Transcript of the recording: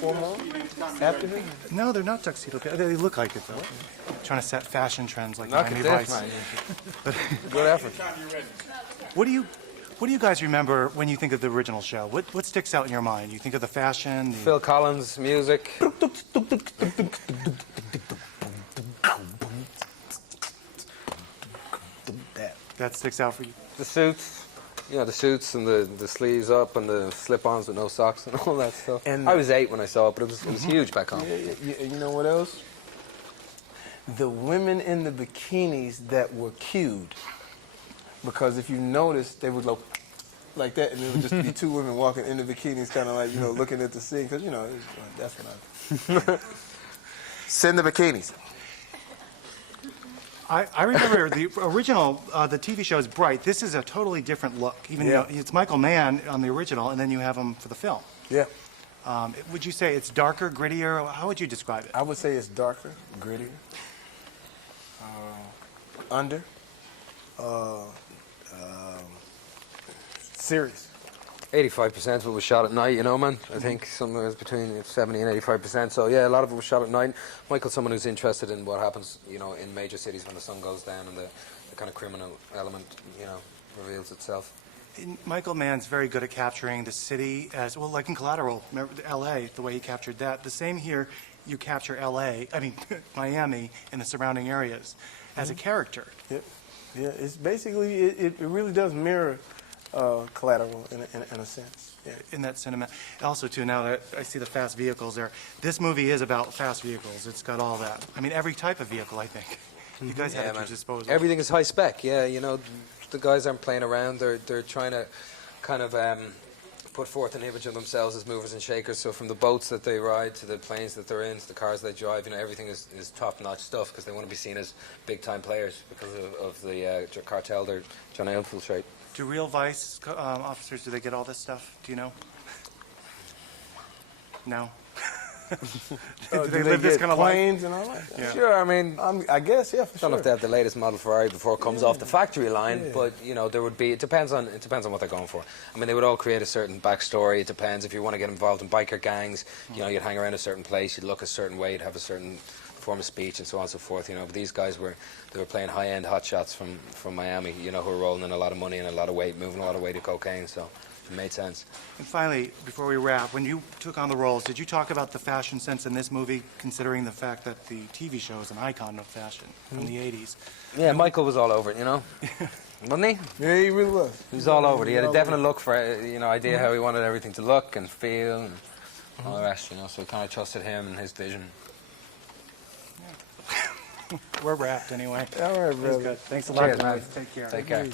4 more after him? No, they're not tuxedo. They look like it though. Trying to set fashion trends like Look Miami at this, Vice. man. Good effort. What do you guys remember when you think of the original show? What sticks out in your mind? You think of the fashion, Phil Collins music. that sticks out for you? The suits. You know, the suits and the sleeves up and the slip-ons with no socks and all that stuff. And I was 8 when I saw it, but it was huge back home. You know what else? The women in the bikinis that were cued. Because if you notice, they would go like that, and it would just be 2 women walking in the bikinis, kind of like, you know, looking at the scene. Because, you know, that's what I... Send the bikinis. I remember the original, the TV show is bright. This is a totally different look. Even though it's Michael Mann on the original, and then you have him for the film. Yeah. Would you say it's darker, grittier? How would you describe it? I would say it's darker, grittier, under, serious. 85% of it was shot at night, you know, man. I think somewhere between 70 and 85%. So yeah, a lot of it was shot at night. Michael's someone who's interested in what happens, you know, in major cities when the sun goes down and the kind of criminal element, you know, reveals itself. Michael Mann's very good at capturing the city as well, like in Collateral. Remember L.A. the way he captured that. The same here. You capture L.A. I mean Miami and the surrounding areas as a character. Yep. Yeah. It's basically it really does mirror Collateral in a sense. Yeah. In that cinema. Also, too, now that I see the fast vehicles there, this movie is about fast vehicles. It's got all that. I mean, every type of vehicle, I think. You guys have at your disposal. Everything is high spec, yeah. You know, the guys aren't playing around. They're trying to kind of put forth an image of themselves as movers and shakers. So from the boats that they ride to the planes that they're in to the cars they drive, you know, everything is top-notch stuff because they want to be seen as big-time players because of the cartel they're trying to infiltrate. Do real Vice officers, do they get all this stuff? Do you know? No? Do they live this kind of life? planes and all that? Yeah. Sure, I mean, I guess, yeah, for I don't know sure. if they have the latest model Ferrari before it comes off the factory line, but you know there would be. It depends on what they're going for. I mean, they would all create a certain backstory. It depends if you want to get involved in biker gangs. You know, you'd hang around a certain place, you'd look a certain way, you'd have a certain form of speech, and so on and so forth. You know, but these guys were playing high-end hotshots from Miami. You know, who were rolling in a lot of money and a lot of weight, moving a lot of weight of cocaine. So. It made sense. And finally, before we wrap, when you took on the roles, did you talk about the fashion sense in this movie, considering the fact that the TV show is an icon of fashion from the 80s? Yeah, Michael was all over it, you know? Wasn't he? Yeah, he really was. He was all over it. He had a definite look for, you know, idea how he wanted everything to look and feel and all the rest, you know, so we kind of trusted him and his vision. We're wrapped anyway. All right, brother. Thanks a lot, Cheers, guys. man. Take care. Take care.